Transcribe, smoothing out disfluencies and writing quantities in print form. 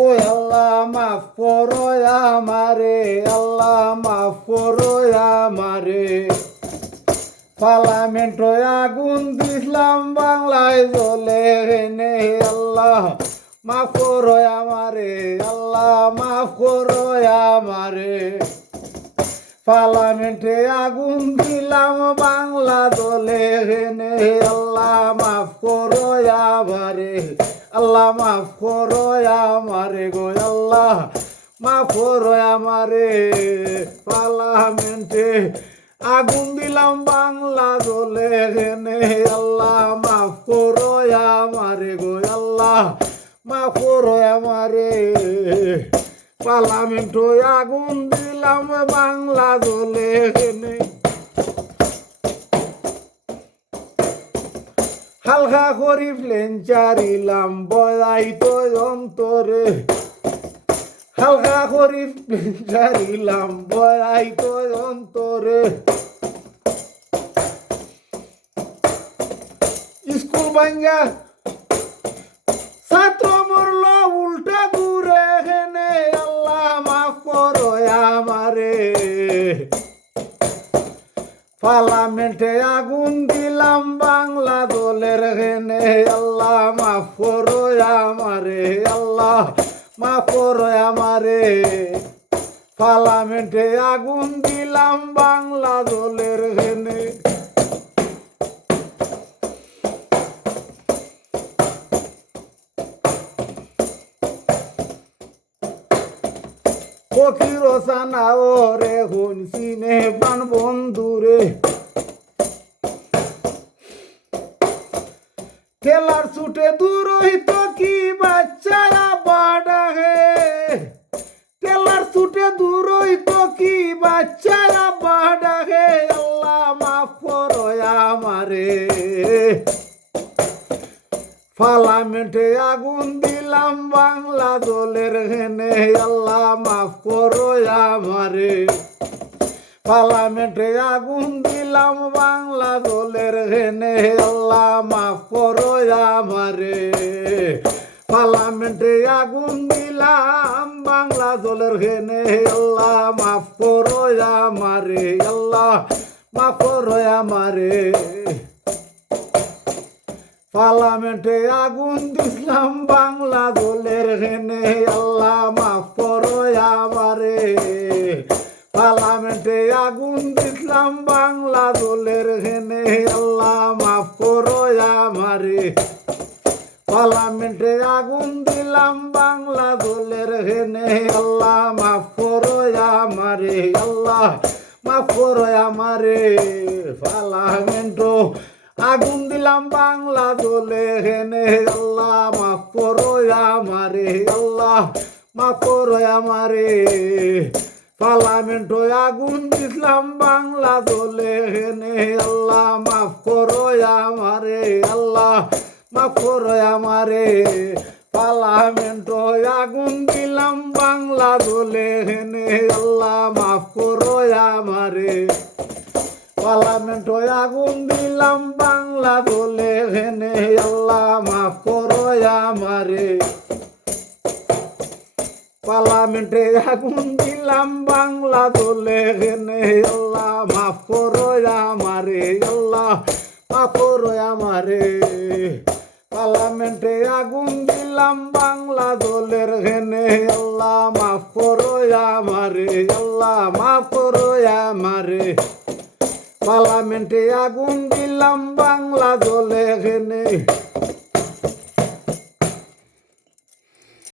ও আল্লাহ মাফ করো আমারে, আল্লাহ মাফ করো আমারে। পার্লামেন্ট আগুন দিলাম বাংলায় জ্বলে নে, আল্লাহ মাফ করো আমারে, আল্লাহ মাফ করো আমারে। পার্লামেন্টে আগুন দিলাম বাংলা জ্বলে নে, আল্লাহ মাফ করো আমারে, আল্লাহ মাফ করো আমারে গো, আল্লাহ মাফ করো আমারে। পার্লামেন্টে আগুন দিলাম বাংলা জ্বলে নে, আল্লাহ মাফ করো আমারে গো, আল্লাহ মাফ করো আমারে। পার্লামেন্ট আগুন দিলাম বাংলা জ্বলে নে, হালকা করি প্লেন চারিলাম বয়াই তো অন্তরে, হালকা করি প্লেন চারিলাম বয়াই তো অন্তরে। স্কুল ভাঙ্গা ছাত্র মরল উল্টা ঘুরে হেনে, আল্লাহ মাফ করো আমারে। পার্লামেন্টে আগুন দিলাম বাংলা দলের হেনে, আল্লাহ মাফ করো আমারে, আল্লাহ মাফ করো আমারে। পার্লামেন্টে আগুন দিলাম বাংলা দলের হেনে। ফকির সানা ওরে হুন সিনে বান বন্ধুরে, ঠেলার ছুটে দূর হইত কি বাচ্চারা বাড়া হে, ঠেলার ছুটে দূর হইত কি বাচ্চারা বাড়া হে, আল্লাহ মাফ করো আমারে। পার্লামেন্টে আগুন দিলাম বাংলা দলের হেনে, আল্লাহ মাফ করো আমারে। পার্লামেন্টে আগুন দিলাম বাংলা দলের হেনে, আল্লাহ মাফ করো আমারে। পার্লামেন্টে আগুন দিলাম বাংলা দলের হেনে, আল্লাহ মাফ করো আমারে, আল্লাহ মাফ করো আমারে। পার্লামেন্টে আগুন দিলাম বাংলা দলের হেনে, আল্লাহ মাফ করো আমারে। পার্লামেন্টে আগুন দিলাম বাংলা দলের হেনে, আল্লাহ মাফ করো আমারে। পার্লামেন্টে আগুন দিলাম বাংলা দলের হেনে, আল্লাহ মাফ করো আমারে, আল্লাহ মাফ করো আমারে। পার্লামেন্ট আগুন দিলাম বাংলা দলে হেনে, আল্লাহ মাফ করো আমারে, আল্লাহ মাফ করো আমারে। পার্লামেন্ট আগুন দিলাম বাংলা দলে হেনে, আল্লাহ মাফ করো আমারে, আল্লাহ মাফ করো আমারে। পার্লামেন্ট আগুন দিলাম বাংলা দলে হেনে, আল্লাহ মাফ করো আমারে। পার্লামেন্ট আগুন দিলাম বাংলা দলে হেনে, আল্লাহ মাফ করো আমারে। পার্লামেন্টে আগুন দিলাম বাংলা দলে হেনে, আল্লাহ মাফ করো আমারে, আল্লাহ মাফ করো আমারে। পার্লামেন্টে আগুন দিলাম বাংলা দলের হেনে, আল্লাহ মাফ করো আমারে, আল্লাহ মাফ করো আমারে। পার্লামেন্টে আগুন দিলাম বাংলা দলে হেনে।